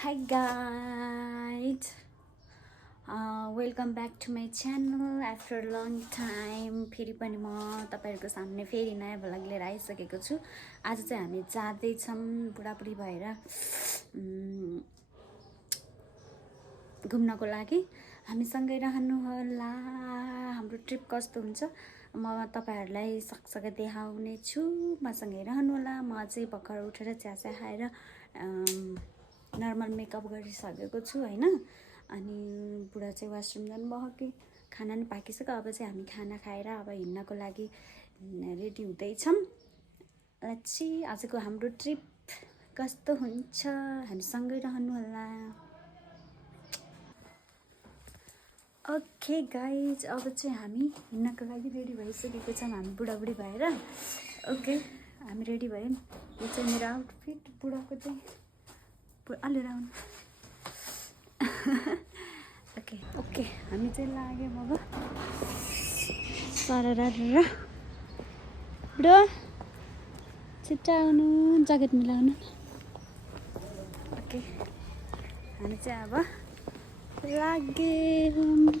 Hi guys, welcome back to my channel after long time. फेरि पनि म तपाईहरुको सामने फेरि नयाँ भ्लग लिएर आइसकेको छु। आज चाहिँ हामी जाँदैछौँ बुढाबुढी भएर घुम्नको लागि। हामीसँगै रहनुहोला। हाम्रो ट्रिप कस्तो हुन्छ म तपाईहरुलाई सकसकै देखाउने छु। मसँगै रहनुहोला। म चाहिँ भर्खर उठेर चिया खाएर नर्मल मेकअप गरिसकेको छु हैन। अनि बुढा चाहिँ वाशरुम जानुभयो कि खाना नि पाकिसक्यो। अब चाहिँ हामी खाना खाएर अब हिँड्नको लागि रेडी हुँदैछौँ। लेट्स सी आजको हाम्रो ट्रिप कस्तो हुन्छ। हामीसँगै रहनुहोला। ओके गाइज, अब चाहिँ हामी हिँड्नको लागि रेडी भइसकेको छौँ। हामी बुढाबुढी भएर ओके हामी रेडी भयौँ। यो चाहिँ मेरो आउटफिट बुढाको चाहिँ अलि राउन्ड ओके ओके हामी चाहिँ लाग्यौँ अब सरर बुढो छिट्टा आउनु, ज्याकेट मिलाउनु। ओके हामी चाहिँ अब लाग्यौँ।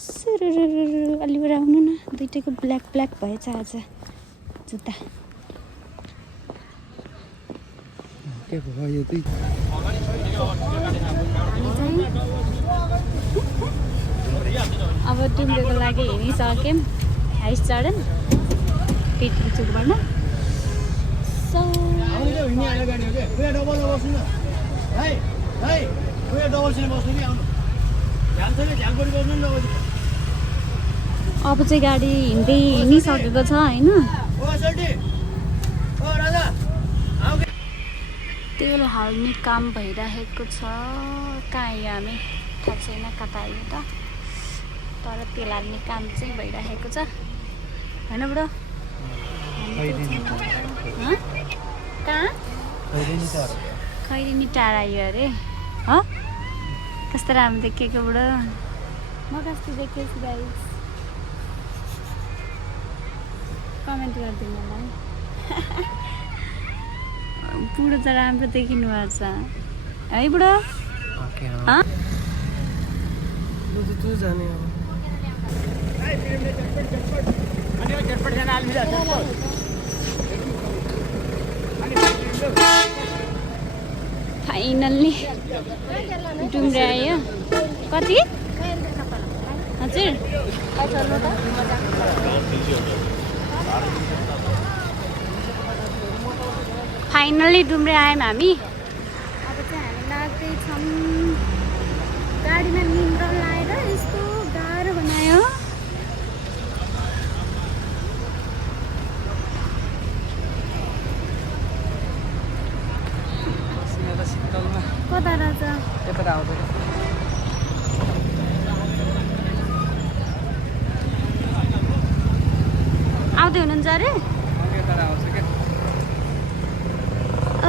सुरुरुरु अलि बेर आउनु न। दुइटैको ब्ल्याक ब्ल्याक भएछ आज जुत्ता। के भयो यो चाहिँ अब डुम्रेको लागि हिँडिसक्यौँ। हाइस चढ्यौँ पिटचुकबाट। सो अब चाहिँ गाडी हिँडिसकेको छ हैन। तेल हाल्ने काम भइरहेको छ। कहाँ आयो हामी थाहा छैन कता आयो त, तर तेल हाल्ने काम चाहिँ भइरहेको छ हैन बुढो। कहाँ खैरिनी टाढा आयो अरे हो। कस्तो राम्रो देखेको बुढो। म कस्तो देखेछु गाइस कमेन्ट गरिदिनु मलाई। बुढो त राम्रो देखिनु भएको छ है बुढो। फाइनल्ली डुम्रे आयो। कति हजुर फाइनल्ली डुम्रे आयौँ हामी। अब चाहिँ हामी लाग्दैछौँ। गाडीमा निन्द्रा लाएर यस्तो गाह्रो बनायो। कता रहेछ आउँदै हुनुहुन्छ अरे।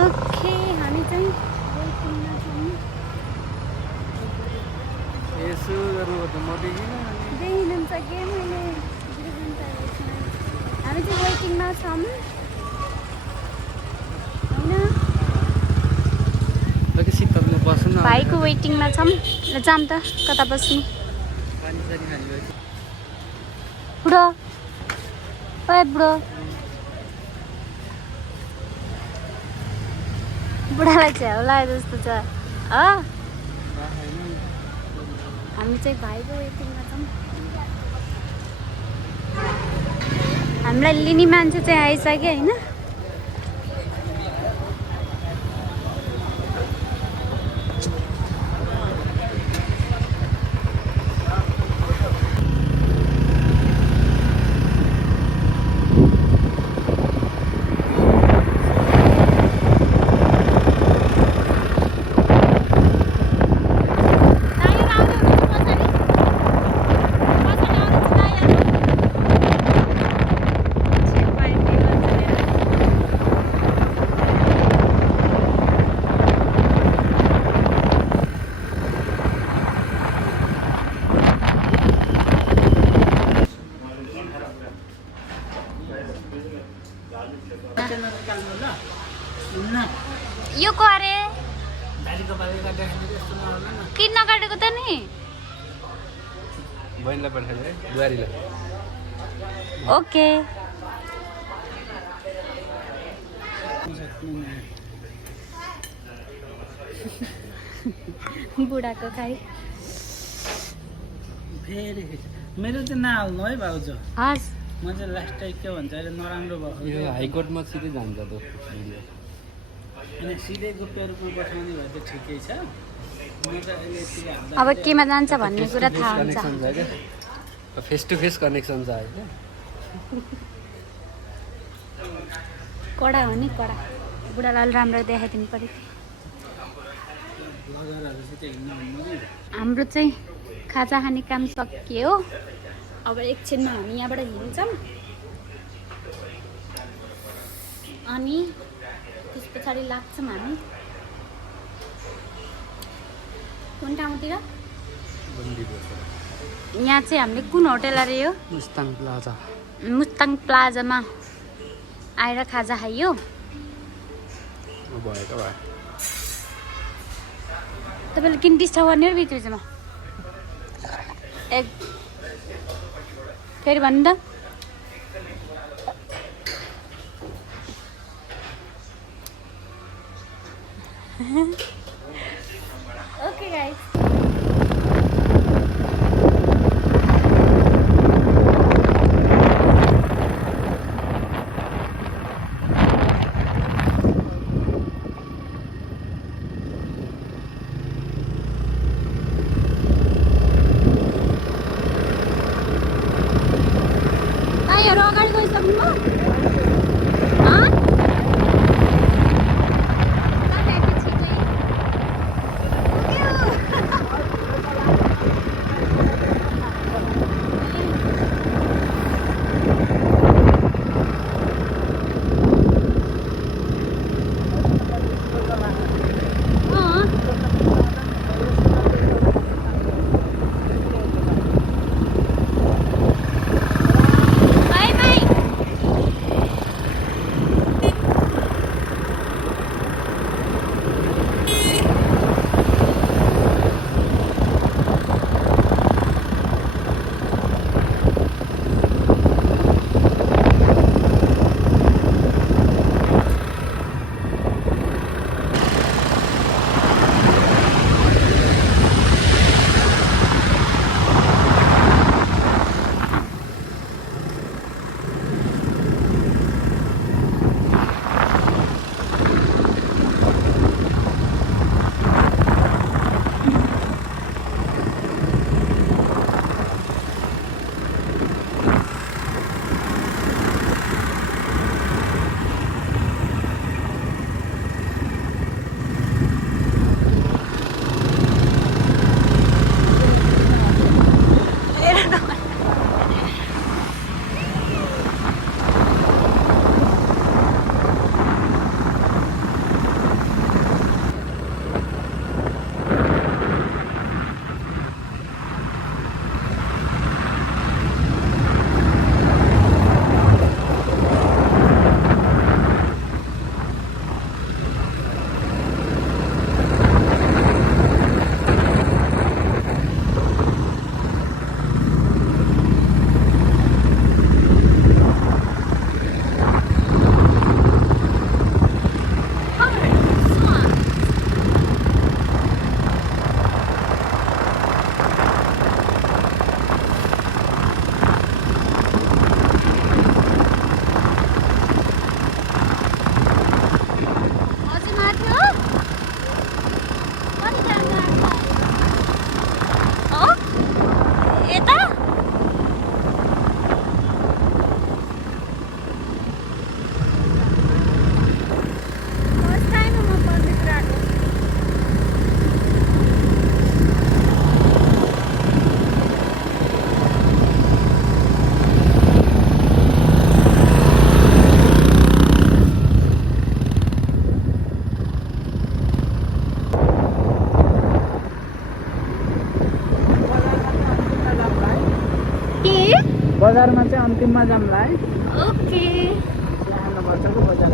ओके हामी चाहिँ वेटिङमा छौँ। देखिनुहुन्छ के मैले हामी चाहिँ वेटिङमा छौँ होइन। भाइको वेटिङमा छौँ। ल जाऊँ त कता बस्ने। बुढो ओए बुढो बुढालाई छ्याउ लाग्यो जस्तो छ। हामी चाहिँ भाइको वेटिङमा छौँ। हामीलाई लिने मान्छे चाहिँ आइसक्यो होइन। किन नकाटेको त नि बहिनीलाई पठाइदियो है बुहारीलाई ओके बुढाको खाइ फेरि मेरो चाहिँ नहाल्नु है भाउजू हस् म चाहिँ लास्ट टाइम के भन्छ अहिले नराम्रो भएको यो हाइकोर्टमा सिधै जान्छ त भिडियो अनि सिधै गुप्त रूपमा पठाउने भए त ठिकै छ म त अहिले यति हाल्दा अब केमा जान्छ भन्ने कुरा थाहा हुन्छ कनेक्सन छ क्या फेस टु फेस कनेक्सन छ होइन कडा हो नि कडा बुढालाई अलि राम्रो देखाइदिनु पऱ्यो लगरहरूसित हिँड्न भन्नु नि हाम्रो चाहिँ खाजा खाने काम सकियो अब एकछिनमा हामी यहाँबाट हिँड्छौँ अनि त्यस पछाडि लाग्छौँ हामी कुन ठाउँतिर यहाँ चाहिँ हामीले कुन होटल अरे यो मुस्ताङ प्लाजा मुस्ताङ प्लाजामा आएर खाजा खाइयो भएको भए तपाईँले किन डिस्टर्ब गर्ने हो बिच बिचमा एक फेरि भन्नु त ओके गाइस भाइहरू अगाडि गइसक्नु बजारमा चाहिँ अन्तिममा जाउँला है ओके यहाँ बजारको बजार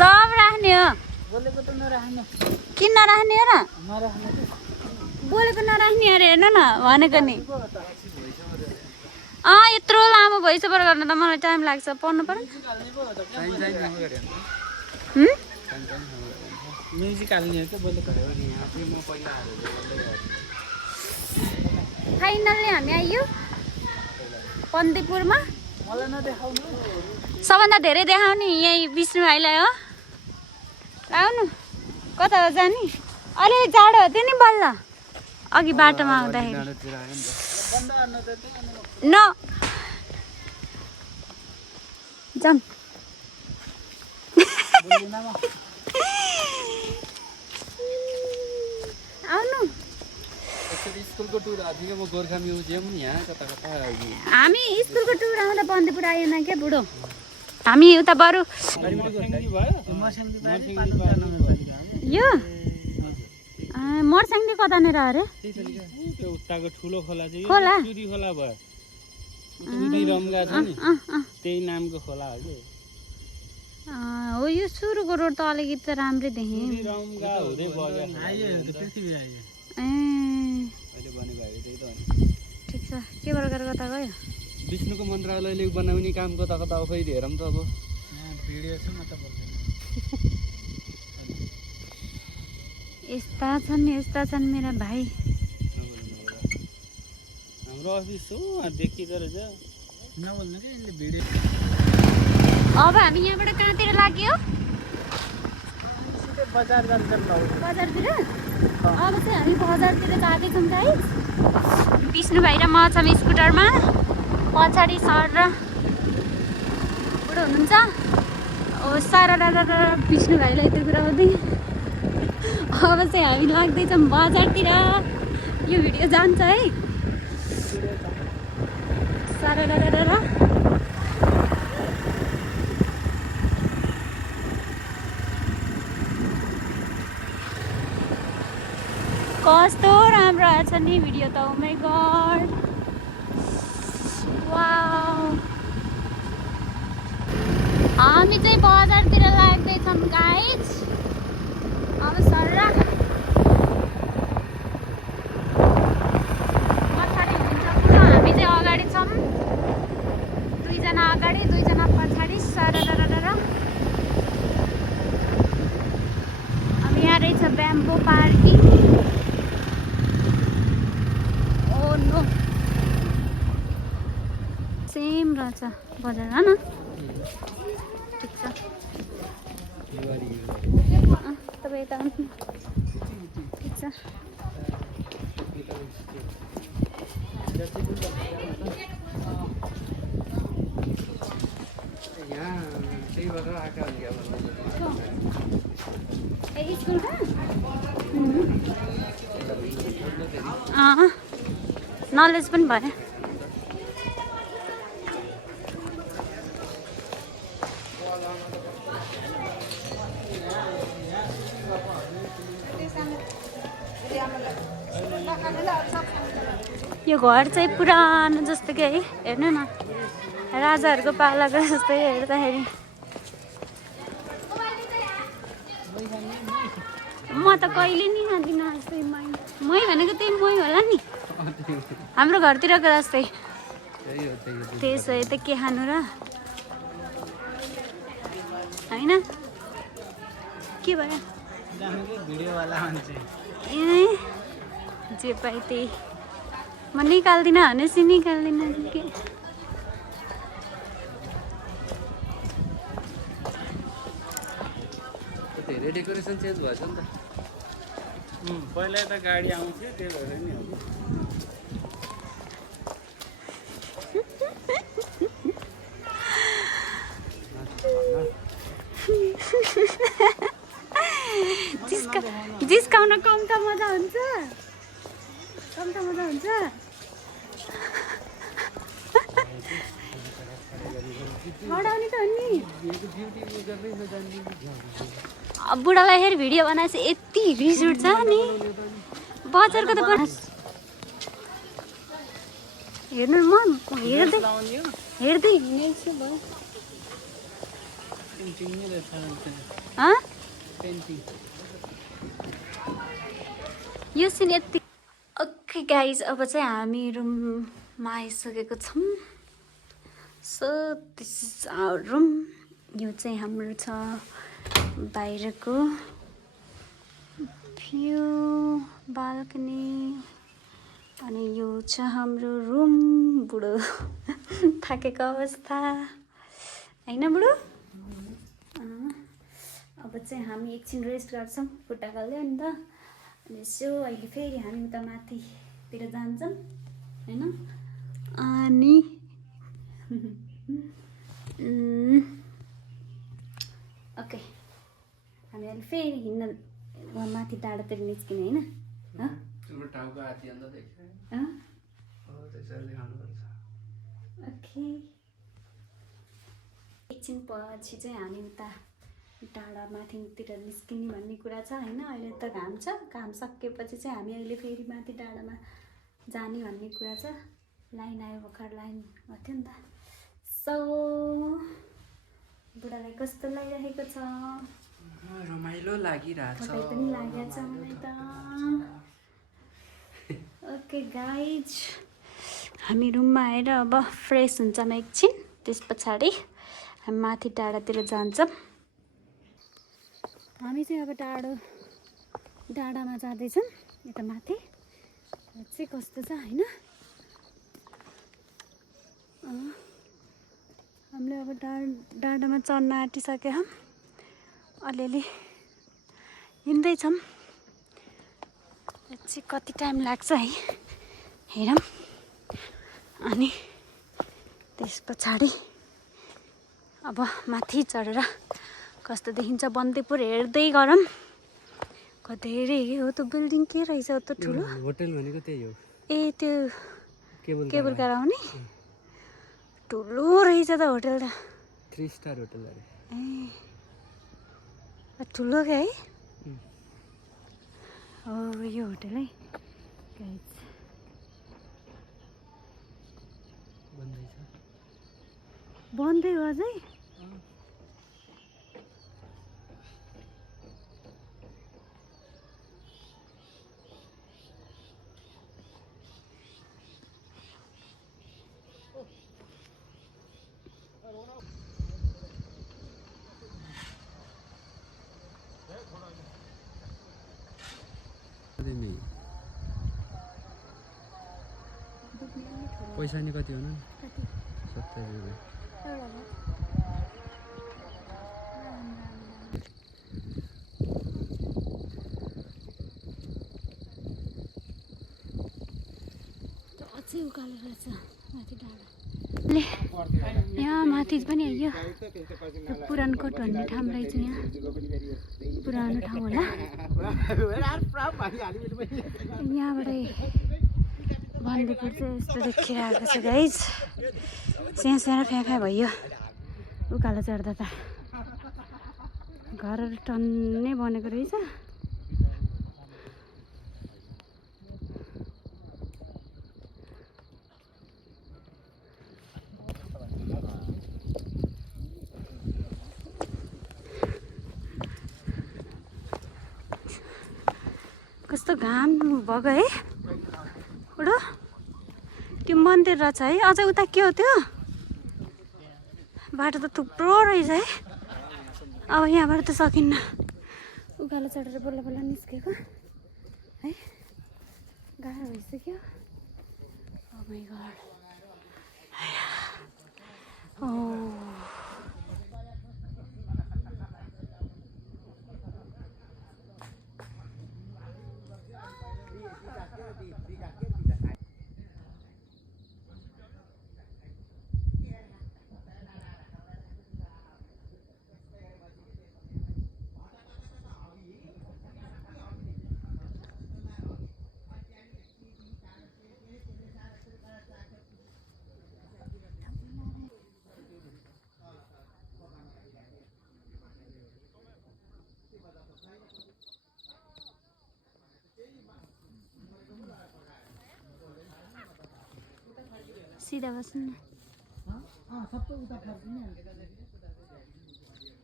सब राख्ने हो बोलेको त नराख्ने किन नराख्ने हो र नराख्ने बोलेको नराख्ने अरे हेर्नु न भनेको नि यत्रो लामो भोइस ओभर गर्न त मलाई टाइम लाग्छ पढ्नु पर्यो म्युजिक हाल्ने हो क्या बोलेको फाइनल्ली हामी आइयो पन्देपुरमा मलाई नदेखाउनु सबभन्दा धेरै देखाउने यही विष्णु भाइलाई हो आउनु कता हो जाने अलि जाडो थियो नि बल्ल अघि बाटोमा आउँदाखेरि न जाम आउनु स्कुलको टुर आजको म गोर्खा म्युजियम यहाँ कता कता हामी स्कुलको टुर आउँदा बन्दीपुर आएन क्या बुढो हामी उता बरु यो मर्स्याङदी कतानेर अरे उताको ठुलो खोला चाहिँ खोला चुरी खोला भयो चुरी रम्गा छ नि त्यही नामको खोला हो कि हो यो सुरुको रोड त अलिकति त राम्रै देखेँ चुरी रम्गा हुँदै बग्यो पृथ्वी आयो ए अहिले बनेको त्यही त ठिक छ के प्रकार कता गयो विष्णुको मन्त्रालयले बनाउने काम कता कता हो फेरि हेरौँ त अब भिडियो छ म त बोल्दैन यस्ता छन् मेरा भाइ हाम्रो अफिस हो देखिँदो रहेछ नबोल्नु कि यसले भिडियो अब हामी यहाँबाट कहाँतिर लाग्यो बजार जान्छ बजारतिर अब चाहिँ हामी बजारतिर जाँदैछौँ गाइस विष्णु भाइ र म छौँ स्कुटरमा पछाडि सर र बुढो हुनुहुन्छ ओ सारा विष्णु भाइलाई यस्तो कुरा गर्दै अब चाहिँ हामी लाग्दैछौँ बजारतिर यो भिडियो जान्छ है सारा कस्तो राम्रो आएछ नि भिडियो त ओ माई गॉड वाउ हामी चाहिँ बजारतिर लाग्दैछौँ गाइज अब सर्रा पछाडि हुन्छ पुरा हामी चाहिँ अगाडि छौँ दुईजना अगाडि दुईजना पछाडि सरर अब यहाँ रहेछ ब्याम्बो पार्किङ सेम रहेछ बजार न ठिक छ तपाईँ यता आउनु ठिक छ यहाँ त्यही भएर आएको ए स्कुलमा नलेज पनि भयो यो घर चाहिँ पुरानो जस्तो कि है हेर्नु न राजाहरूको पालाको जस्तै हेर्दाखेरि म त कहिले नि खाँदिनँ जस्तै मै भनेको त्यही मै होला नि हाम्रो घरतिरको जस्तै त्यसो त के खानु र होइन के भयो ए जे पाए त्यही म निकाल्दिनँ भनेपछि निकाल्दिनँ के धेरै डेकोरेसन चेन्ज भएछ नि त पहिला त गाडी आउँथ्यो त्यही भएर नि हो जिस्काउन कम त मजा हुन्छ हडाउने त हो नि बुढालाई हेर भिडियो बनाएपछि यति रिस उठ्छ नि बजारको त हेर्नु म हेर्दै हिँडेको छु भयो पेन्टिङ नै रहेछ हाँ पेन्टिङ यो सिन यति ओके गाइज अब चाहिँ हामी रुममा आइसकेको छौँ so this is our room यो चाहिँ हाम्रो छ बाहिरको भ्यू बाल्कनी अनि यो छ हाम्रो रुम बुढो थाकेको अवस्था होइन बुढो अब चाहिँ हामी एकछिन रेस्ट गर्छौँ खुट्टा गल्यो नि त अनि यसो अहिले फेरि हामी उता माथितिर जान्छौँ होइन अनि ओके हामी अहिले फेरि हिँड्न वहाँ माथि डाँडातिर निस्किने होइन तिम्रो टाउको हात्ती अन्त देख्छ अँ? हो त्यसरी देखाउनुपर्छ ओके एकछिन पछि चाहिँ हामी उता टाढा माथितिर निस्किने भन्ने कुरा छ होइन अहिले त घाम छ घाम सकिएपछि चाहिँ हामी अहिले फेरि माथि डाँडामा जाने भन्ने कुरा छ लाइन आयो भर्खर लाइन गर्थ्यो नि त सो बुढालाई कस्तो लागिरहेको छ रमाइलो लागिरहेछ तपाईँ पनि लागेको छ मलाई त ओके गाइज हामी रुममा आएर अब फ्रेस हुन्छौँ एकछिन त्यस पछाडि हामी माथि डाँडातिर जान्छौँ हामी चाहिँ अब डाँडामा जाँदैछौँ यता माथि चाहिँ कस्तो छ होइन हामीले अब डाँडामा चढ्न आँटिसक्यौँ अलिअलि हिँड्दैछौँ चाहिँ कति टाइम लाग्छ है हेरौँ अनि त्यस पछाडि अब माथि चढेर कस्तो देखिन्छ बन्दीपुर हेर्दै गरौँ धेरै हो त्यो बिल्डिङ के रहेछ त्यो ठुलो होटल भनेको त्यही हो ए त्यो केबल कार आउने ठुलो रहेछ त होटल त 3 स्टार होटल अरे ए ठुलो क्या है हो यो होटल है गाइज बन्दै हो अझै पैसा नि कति हो न 70 रुपियाँ अझै उकालो रहेछ माथि डाँडा ले यहाँ माथि पनि आइयो पुरानकोट भन्ने ठाउँ रहेछ यहाँ पुरानो ठाउँ होला यहाँबाटै बन्दीपुर चाहिँ यस्तो देखिरहेको छ गाइज सानो फ्याँ भयो उकालो चढ्दा त घरहरू टन्नै बनेको रहेछ कस्तो घाम भएको है उडो त्यो मन्दिर रहेछ है अझ उता के हो त्यो बाटो त थुप्रो रहेछ है अब यहाँबाट त सकिन्न उकालो चढेर बल्ल बल्ल निस्केको है गाह्रो भइसक्यो ओ माइ गॉड ओ सीधा बस्नु न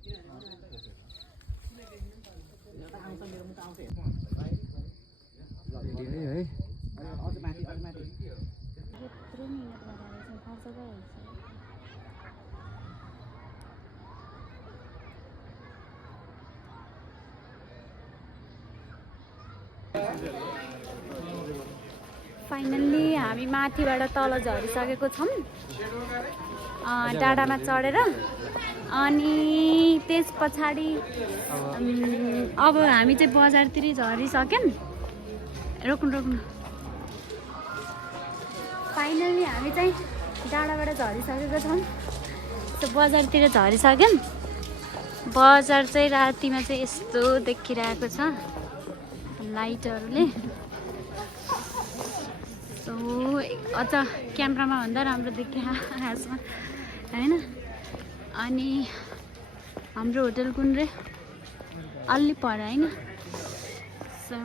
है यत्रो मिहिनेत गरेर चाहिँ खर्च गइहाल्छ फाइनल्ली हामी माथिबाट तल झरिसकेको छौँ डाँडामा चढेर अनि त्यस पछाडि अब हामी चाहिँ बजारतिर झरिसक्यौँ रोक्नु फाइनल्ली हामी चाहिँ डाँडाबाट झरिसकेको छौँ त्यो बजारतिर झरिसक्यौँ बजार चाहिँ रातिमा चाहिँ यस्तो देखिरहेको छ लाइटहरूले सो अझ क्यामेरामा भन्दा राम्रो देखिरहेको छ होइन अनि हाम्रो होटल कुन रे अलि पर होइन सो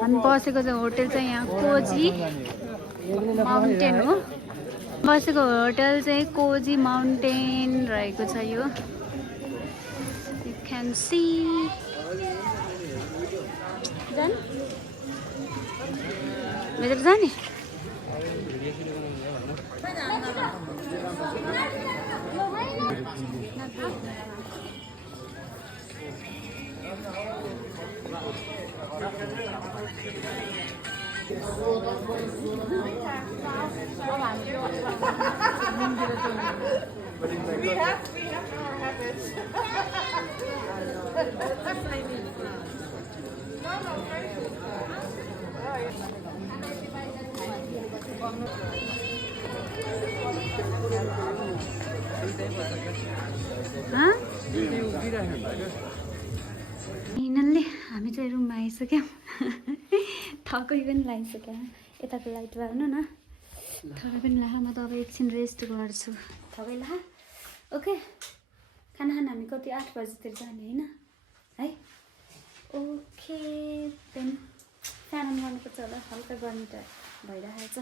हामी बसेको चाहिँ होटल चाहिँ यहाँ कोजी माउन्टेन हो बसेको होटल चाहिँ कोजी माउन्टेन रहेको छ यो यु क्यान सी जाने भित्र जाने We have our habits. Finally हामी चाहिँ रुममा आइसक्यौँ थकै पनि लागिसक्यो यताको लाइट बाल्नु न थकै पनि ला म त अब एकछिन रेस्ट गर्छु थकै ला ओके खाना खान हामी कति 8 बजीतिर जाने होइन है ओके देन फ्यान अन गर्नुपर्छ होला हल्का गर्मी त भइरहेको छ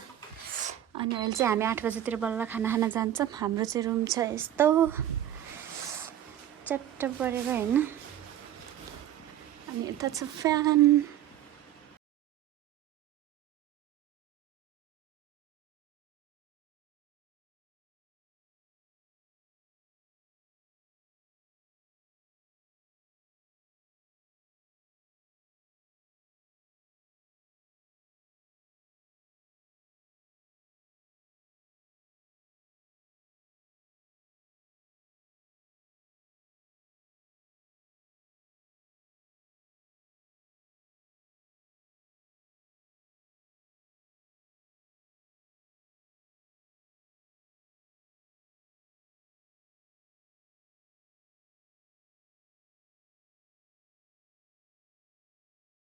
अनि अहिले चाहिँ हामी 8 बजीतिर बल्ल खाना खान जान्छौँ हाम्रो चाहिँ रुम छ यस्तो च्याट्ट परेको होइन अनि यता छ फ्यान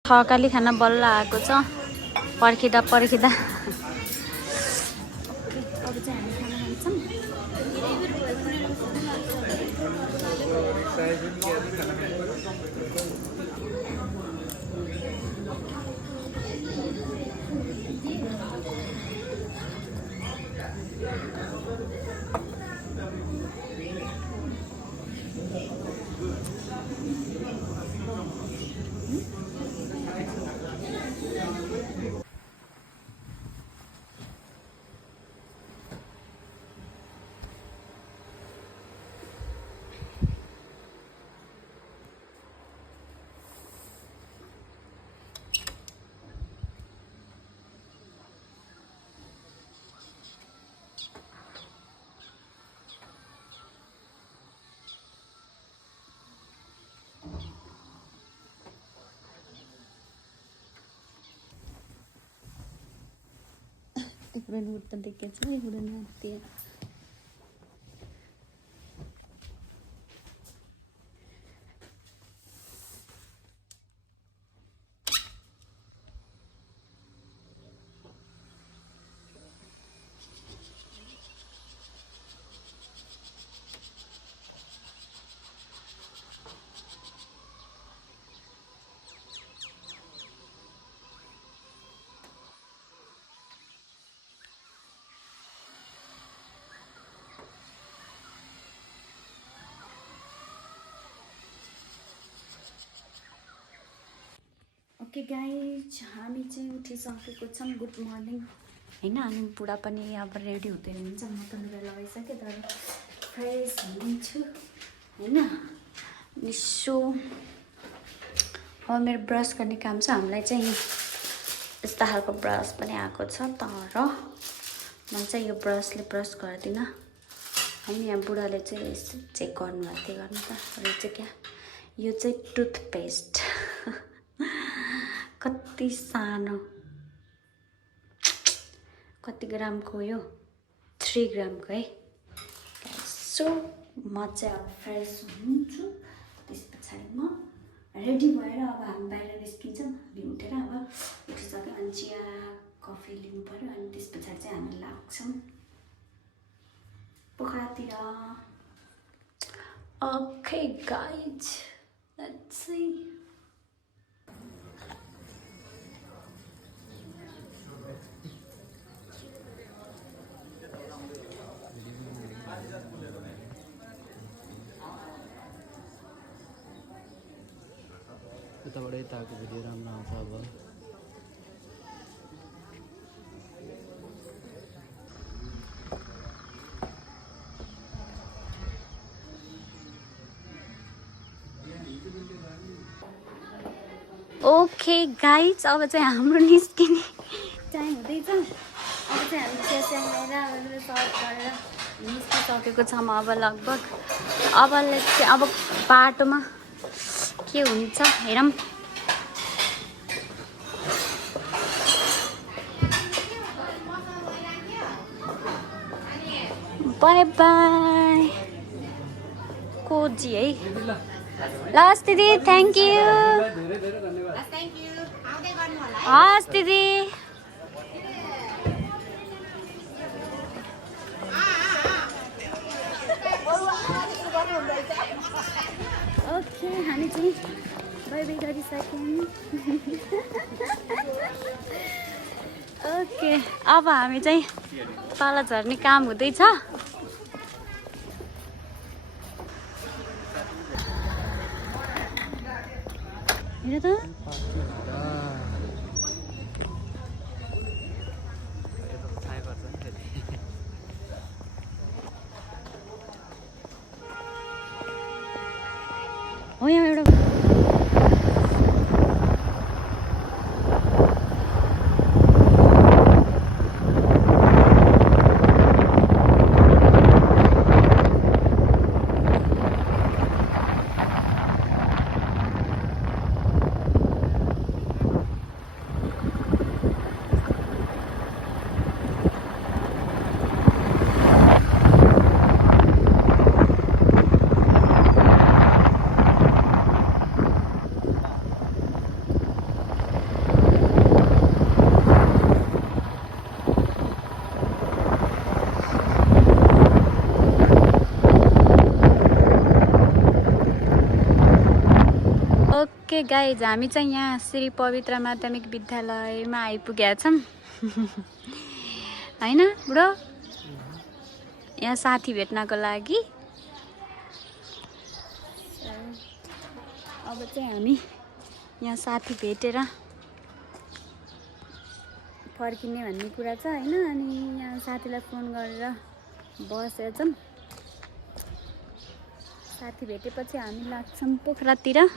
थकाली खाना बल्ल आएको छ पर्खिँदा अब चाहिँ हामी खाना खान्छौँ ఎప్పుడైనా గుర్తుంటే ఎక్కించిన ఎప్పుడైనా అంతే ओके गाइज हामी चाहिँ उठिसकेको छौँ गुड मर्निङ होइन अनि बुढा पनि अब रेडी हुँदै हुनुहुन्छ म त लुगा लगाइसकेँ तर फ्रेस हुन्छु होइन निसो अब मेरो ब्रस गर्ने काम छ हामीलाई चाहिँ यस्तो खालको ब्रस पनि आएको छ तर म चाहिँ यो ब्रसले ब्रस गर्दिनँ अनि यहाँ बुढाले चाहिँ यस्तो चेक गर्नुभएको थियो गर्नु त यो चाहिँ क्या यो चाहिँ टुथपेस्ट कति सानो कति ग्रामको यो 3 ग्रामको है सो म चाहिँ अब फ्रेस हुन्छु त्यस पछाडि म रेडी भएर अब हामी बाहिर निस्किन्छौँ हामी उठेर अब उठिसक्यो अनि चिया कफी लिनु पऱ्यो अनि त्यस पछाडि चाहिँ हामी लाग्छौँ पोखरातिर ओके गाइज लेट्स सी यताबाट यताको भिडियो राम्रो आउँछ अब ओके गाइज अब चाहिँ हाम्रो निस्किने टाइम हुँदैछ अब चाहिँ हामी चिया ल्याएर सर्भ गरेर निस्किसकेको छौँ अब लगभग अब बाटोमा के हुन्छ हेरौँ बाई बाई कोजी है लस् दिदी थ्याङ्क यू हस् दिदी ओके हामी चाहिँ बाई बाई गरिसक्यौँ ओके अब हामी चाहिँ तल झर्ने काम हुँदैछ हेर त हो यहाँ एउटा ओके गाइज हामी चाहिँ यहाँ श्री पवित्र माध्यमिक विद्यालयमा आइपुगेका छौँ होइन बुढो यहाँ साथी भेट्नको लागि अब चाहिँ हामी यहाँ साथी भेटेर फर्किने भन्ने कुरा छ होइन अनि यहाँ साथीलाई फोन गरेर बसेर छौँ साथी भेटेपछि हामी लाग्छौँ पोखरातिर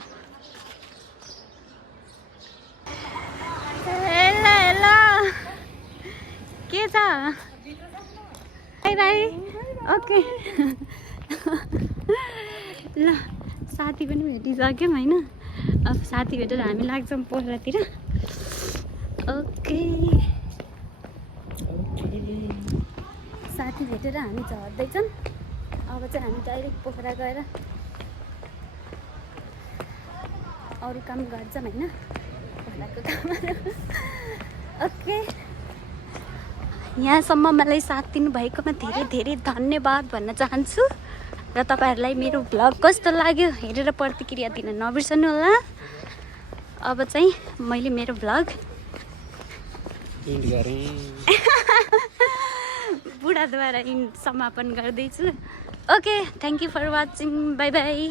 के छ बाई बाई ओके ल साथी पनि भेटिसक्यौँ होइन अब साथी भेटेर हामी लाग्छौँ पोखरातिर ओके साथी भेटेर हामी झर्दैछौँ अब चाहिँ हामी डाइरेक्ट पोखरा गएर अरू काम गर्छौँ होइन पोखराको कामहरू ओके यहाँसम्म मलाई साथ दिनुभएकोमा धेरै धेरै धन्यवाद भन्न चाहन्छु र तपाईँहरूलाई मेरो भ्लग कस्तो लाग्यो हेरेर प्रतिक्रिया दिन नबिर्सनु होला अब चाहिँ मैले मेरो भ्लग बुढाद्वारा समापन गर्दैछु okay thank you for watching bye by